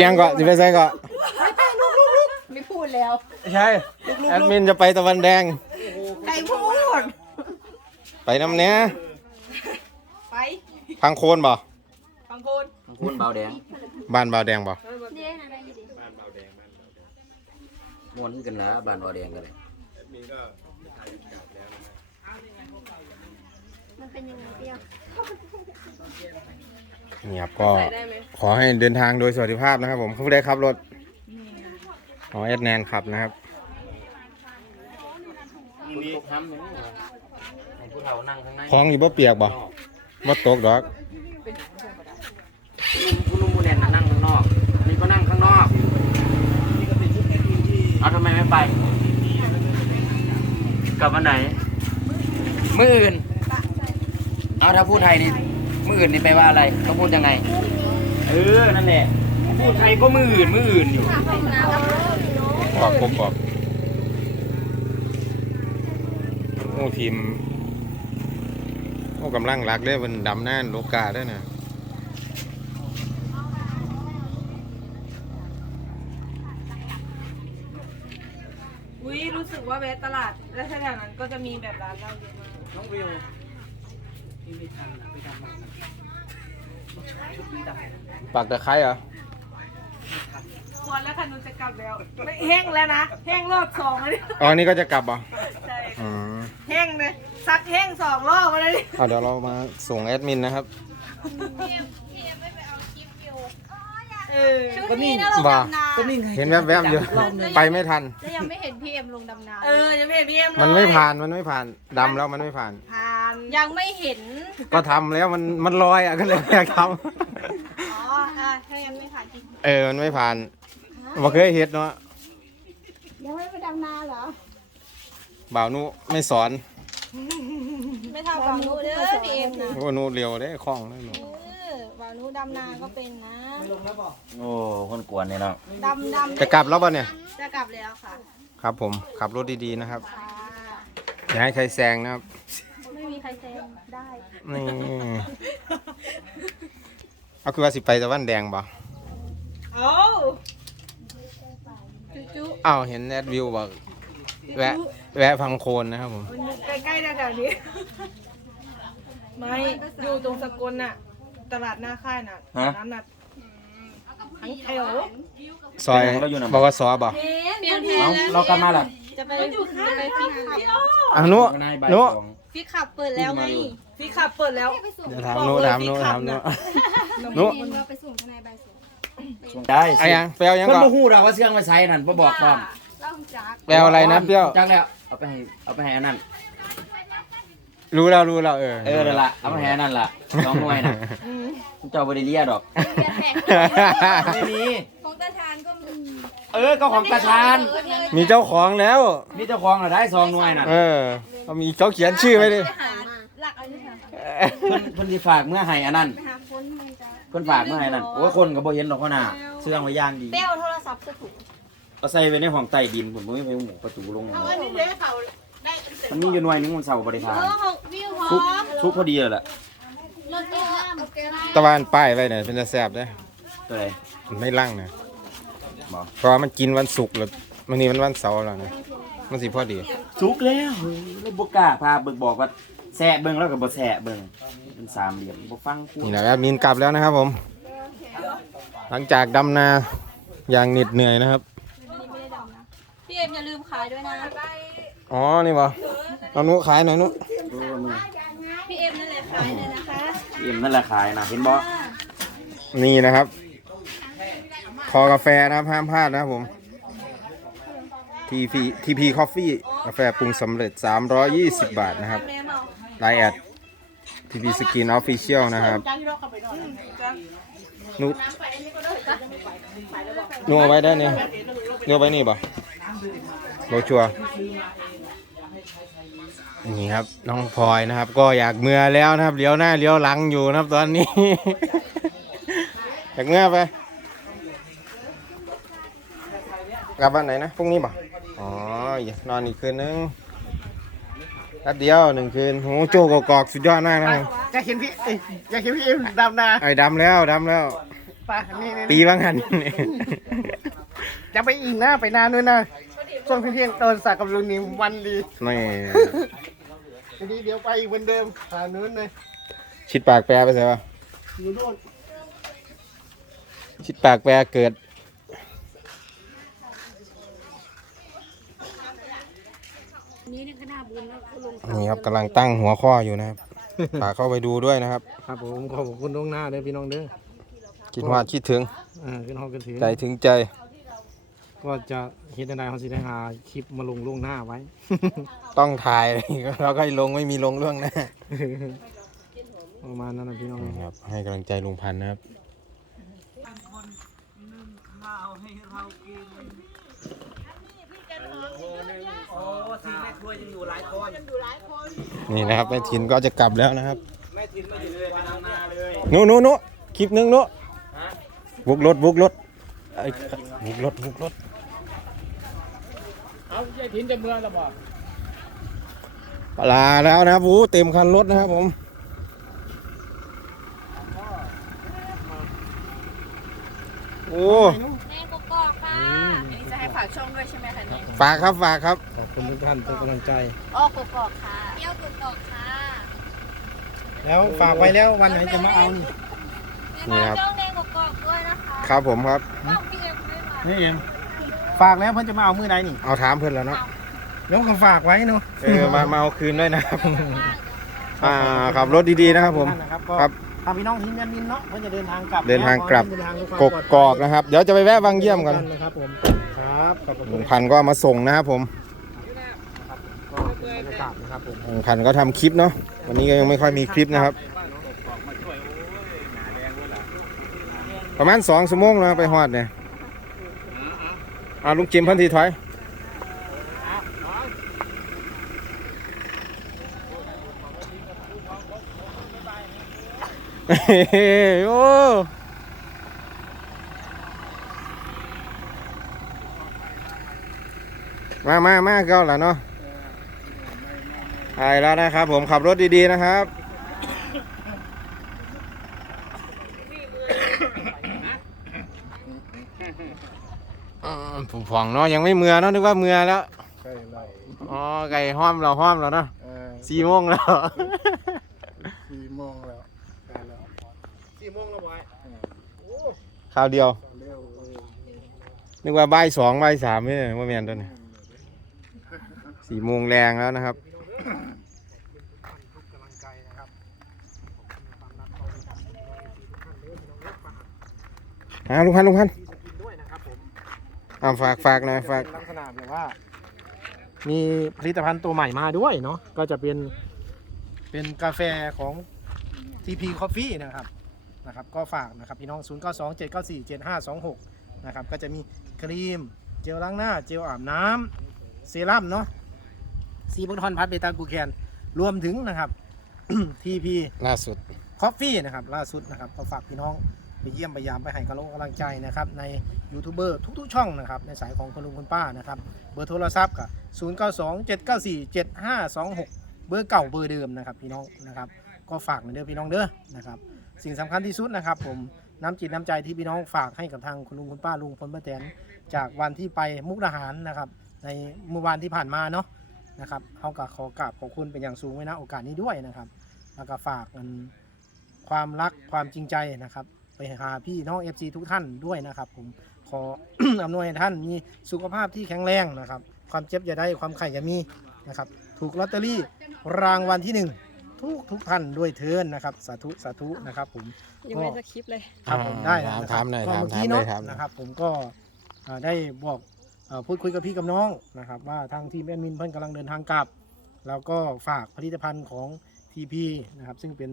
ยังก็จะไปใส่ก็ไม่พูดแล้ว ใช่แอดมินจะไปตะวันแดง ใครพูด ไปน้ำเนี้ยไปพังโคนบ่ฟังคนคุณเบาแดงบ้านบาวแดงบ่ม้วนคือกันละบ้านเบาแดงกันเลย มันเป็นยังไงเปรี้ยวนี่ครับก็ขอให้เดินทางโดยสวัสดิภาพนะครับ ผมผู้ใดขับรถขอแอดแนนขับนะครับคุณตกห้ำเลยให้ผู้เฒ่านั่งข้างในคล้องอยู่บ่เปียกบ่บ่ตกดอกคุณลุงมูแนนน่ะนั่งข้างนอกอันนี่ก็นั่งข้างนอกเอาทำไมไม่ไปกลับวันไหนมื่ออื่น เอาถ้าพูดไทยนี่มื่ออื่นนี่แปลว่าอะไรต้องพูดยังไง เออ นั่นแหละ พูดไทยก็มื่ออื่นมื่ออื่นอยู่กรอบกรอบกรอบโอ้ทีม โอ้กำลังรักเลยมันดำหน้าโลกาด้วยนะอุ้ยรู้สึกว่าแวะตลาด และแถวนั้นก็จะมีแบบร้านเหล้าเยอะมากน้องวิว ปากตะไคร้เหรอวันแล้วค่ะหนูจะกลับแล้วไม่แห้งแล้วนะแห้งรอบสองเลยอ๋อ นี่ก็จะกลับบ่ใช่อืมแห้งเลยซักแห้งสองรอบมาเลยเอาเดี๋ยวเรามาส่งแอดมินนะครับเออ ชุดนี้นะลงว่าดำนาเห็นแวบๆอยู่ไปไม่ทัน แล้วยังไม่เห็นพี่เอ็มลงดำนาเออจะไม่เห็นพี่เอ็มเลยมันไม่ผ่านมันไม่ผ่านดำแล้วมันไม่ผ่าน ผ่านยังไม่เห็น ก็ทำแล้วมันมันลอยอะก็เลยไม่อยากทอ๋ออะถ้ายังไม่ผ่านจริงำเออมันไม่ผ่านบ่เคยเฮ็ดเนาะยังไม่ไปดำนาเหรอบ่าวนุไม่สอนไม่เท่าบาวนุเด้อพี่เอ็มนะโอ้นุเร็วได้คล่องได้หนูเอ อบาวนุดำนาก็เป็นนะโอ้คนกวนเนี่ยเนาะดำดำจะกลับแล้วป่ะเนี่ย จะกลับแล้วค่ะครับผมขับรถดีๆนะครับ ค่ะอย่าให้ใครแซงนะครับ ไม่มีใครแซงได้นี่เอาคือว่าสิไปตะวันแดงบ่เอ้าจุ๊จุอ้าวเห็นแอดวิวบอกแวะแวะพังโคนนะครับผม มันอยู่ใกล้ๆนะแถวนี้ ไม่ อยู่ตรงสกลน่ะ ตลาดหน้าค่ายน่ะน้ำน่ะทั้งแถวซอยบอกว่าซอบ่เปลี่ยนแผเอานแล้วเรากลับมาล่ะจะไปจะไปฟิกขับอะนุข้างในบ่ายนุสองฟิกขับเปิดแล้วไงพี่ขับเปิดแล้ว เดี๋ยวถามนุถามนุถามนุนุเราไปส่งทนายใบส่งได้ไอ้ยังไปเอายังคนก่อนบ่ฮู้ดอกว่าเสื้องมาใช้นั่นบ่บอกความเล่าจัก ไปเอาอะไรนะเปรี้ยวจังแล้วเอาไปให้เอาไปให้อันนั้น รู้แล้วรู้แล้วเออเออนั่นล่ะเอาไปให้อันนั้นล่ะน้องหน่วยน่ะเจ้าบ่ได้เลียดอกเบียร์แตกไม่มีของตาชานก็มีเออก็ของตาชานมีเจ้าของแล้ว มีเจ้าของน่ะได้ซองหน่วยน่ะเออเขามีเขาเขียนชื่อไว้ดิไปหาหลักอะไรนี่ค่ะเพิ่นเพิ่นสิฝากเมื่อให้อันนั้นไปหาคนมันจะเพิ่นฝากเมื่อให้อันนั้นโอ้ยคนก็บ่เห็นดอกเขาน่ะเสื้องไว้อย่างดีเปรี้ยวโทรศัพท์จะถูกเอาใส่ไว้ในห้องใต้ดินผมบ่มีไฟหมูประตูลงเอาอันนี้เดี๋ยวเขาได้ มันมีอยู่หน่วยหนึงมันเสาร์บริทานเออของวิวพร้ทุกอมทุกพอดีเลยแหละรถเตี้ยโอเคไล่ตะวันป้ายไว้เนี่ยเป็นจะแซ่บเด้อตัวไหนมันไม่ลั่งนะบอกเพราะว่ามันกินวันศุกร์แล้ววันนี้มันวันเสาร์แล้วนะมันสิพอดีสุกแล้วเฮ้ยแล้วบกล้าพาเบิกบอกว่าแสะเบิ่งแล้วก็บ่แสะเบิ่งเป็นสามเหลี่ยมบ่ฟังกูนี่แหละแอดมินกลับแล้วนะครับผม หลังจากดำนาอย่างเหน็ดเหนื่อยนะครับนี่ไม่ได้ดำนะพี่เอ็มอย่าลืมขายด้วยนะ อ๋อ นี่บ่เอานุขายหน่อยนุเออมึงพี่เอ็มนั่นแหละขายเลยนะคะ เอ็มนั่นแหละขายนะเห็นบ่นี่นะครับ คอกาแฟนะครับห้ามพลาดนะครับผมทีพีทีพีคอฟฟี่กาแฟปรุงสำเร็จ 320 บาทนะครับแม่เมาไลน์แอดทีพีสกินออฟฟิเชียลนะครับนุนุเอาไว้ได้เนี่ยนุเอาไว้นี่ป่ะโรชัวร์ นี่ครับน้องพลอยนะครับ ก็อยากเมื่อแล้วนะครับเลี้ยวหน้าเลี้ยวหลังอยู่นะครับตอนนี้ อยากเมื่อไปกลับวันไหนนะพรุ่งนี้ป่ะอ๋อนอนอีกคืนนึงแป๊บเดียวหนึ่งคืนโหโจกกอกๆสุดยอดมากนะครับอยากเห็นพี่เอ้ยอยากเห็นพี่เอ็มดำนาไอ้ดำแล้วดำแล้วไปนี่นี่ปีว่างหันจะไปอีกนะไปนานด้วยนะ ช่วงเที่ยงตอนสักกับลุงนี่วันดีนี่ทีนี้เดี๋ยวไปอีกเหมือนเดิมทางนู้นเลยชิดปากแปรไปใช่ปะอยู่โน่นชิดปากแปรเกิดนี่ครับกำลังตั้งหัวข้ออยู่นะครับ ฝากเข้าไปดูด้วยนะครับ ครับผมขอบคุณล่วงหน้าเด้อพี่น้องเด้อคิดว่าคิดถึงอ่าขึ้นห้องกันถือใจถึงใจ ก็จะเฮ็ดได้เขาสิได้หาคลิปมาลงล่วงหน้าไว้ ต้องถ่ายเราก็ลงไม่มีลงเรื่องหนะประมาณนั้นนะพี่น้องครับ ให้กำลังใจลุงพันธุ์นะครับนี่นะครับแม่ทินก็จะกลับแล้วนะครับแม่ทินไม่อยู่เลยไปทำนาเลยนู้นู้นู้คลิปหนึงนู้บุกรถบุกรถไอ้บุกรถบุกรถ เอาใช่ทิ้นจะเมื่อแล้วบ่ปลาแล้วนะครับโอ้เต็มคันรถนะครับผมโอ้แม่กกอกค่ะอันนี้จะให้ฝากช่องด้วยใช่ไหมคะเนี่ยฝากครับฝากครับขอบคุณทุกท่านเป็นกำลังใจ อ้อกกอกค่ะเที่ยวกกอกค่ะแล้วฝากไว้แล้ววันไหนจะมาเอานี่นี่ครับช่องแดงกกอกด้วยนะคะครับผมครับช่องพี่เอ็มด้วยค่ะ นี่เอง ฝากแล้วเพิ่นจะมาเอามือใดนี่เอาถามเพื่อนแล้วเนาะแล้วก็ฝากไว้เนาะเออมามาเอาคืนด้วยนะครับ อ่าขับรถดีๆนะครับผมนะครับก็ครับ ทางพี่น้องทีมแอดมินเนาะเพิ่นจะเดินทางกลับเดินทางกลับเดินทางด้วยความกกปลดกภัยอกนะครับ เดี๋ยวจะไปแวะวังเยี่ยมกันนะครับผมครับขอบคุลุณงพันธุ์ก็มาส่งนะครับผมก็บรรยากาศนะครับผมลุงพันธุ์ก็ทำคลิปเนาะวันนี้ก็ยังไม่ค่อยมีคลิปนะครับ ประมาณสองชั่วโมงนะไปฮอดเนี่ย อาลุงจิมพันทีถอยเฮ้ยโอ้มามามาก้าแล้วเนาะไปแล้วนะครับผมขับรถดีๆนะครับ ผูผ่องเนาะยังไม่เมือเนาะนึกว่าเมือแล้ว ใช่เลยอ๋อไก่ห้อมเราห้อมแล้วเนาะเออสี่โมงแล้ว สี่โมงแล้วใช่แล้วสี่โมงแล้วไว้คราวเดียว เร็วเออนึกว่าบ่ายสองบ่ายสามนี่ว่าแมนตัวนี้สี่โมงแรงแล้วนะครับกำลังใจนะครับอ่าลุงพันธุ์ลุงพันธุ์ อ่าฝากฝากหน่อยฝากเป็นลักษณะแบบว่า มีผลิตภัณฑ์ตัวใหม่มาด้วยเนาะก็จะเป็นเป็นกาแฟของ TP Coffee นะครับนะครับ ก็ฝากนะครับพี่น้อง 0 9 2 7 9 4 7 5 2 6 นะครับ ก็จะมีครีม เจลล้างหน้า เจลอาบน้ำเซรั่มเนาะซีบุทอนพัดเบต้ากลูแคนรวมถึงนะครับ TP ล่าสุดคอฟฟี่นะครับ ล่าสุดนะครับ ก็ฝากพี่น้อง ไปเยี่ยมไปยามไปให้กำลังใจนะครับในยูทูบเบอร์ทุกๆช่องนะครับในสายของคุณลุงคุณป้านะครับเบอร์โทรศัพท์กับ0 9 2 7 9 4 7 5 2 6 เบอร์เก่าเบอร์เดิมนะครับพี่น้องนะครับก็ฝากเหมือนเดิมพี่น้องเด้อนะครับสิ่งสำคัญที่สุดนะครับผมน้ำจิตน้ำใจที่พี่น้องฝากให้กับทางคุณลุงคุณป้าลุงพลป้าแตนจากวันที่ไปมุกดาหารนะครับในเมื่อวานที่ผ่านมาเนาะนะครับเขาก็ขอกราบขอบคุณเป็นอย่างสูงไว้นะโอกาสนี้ด้วยนะครับ แล้วก็ฝากเงินความรักความจริงใจนะครับ ไปหาพี่น้อง FC ทุกท่านด้วยนะครับ ผมขอ อำนวยให้ท่านมีสุขภาพที่แข็งแรงนะครับ ความเจ็บอย่าได้ความไข่อย่ามีนะครับ ถูกลอตเตอรี่รางวัลที่หนึ่งทุกทุกท่านด้วยเทินนะครับสาธุสาธุนะครับ ผมยังไม่ได้สคริปต์เลย ครับผมได้นะคถารัมบหน่อยก็ถามเมื่อถามกี้เลเนาะยถามนะครับ ผมก็เอ่อได้บอกเอ่อพูดคุยกับพี่กับน้องนะครับ ว่าทางทีมแอดมินเพิ่นกำลังเดินทางกลับ แล้วก็ฝากผลิตภัณฑ์ของ TP นะครับซึ่งเป็น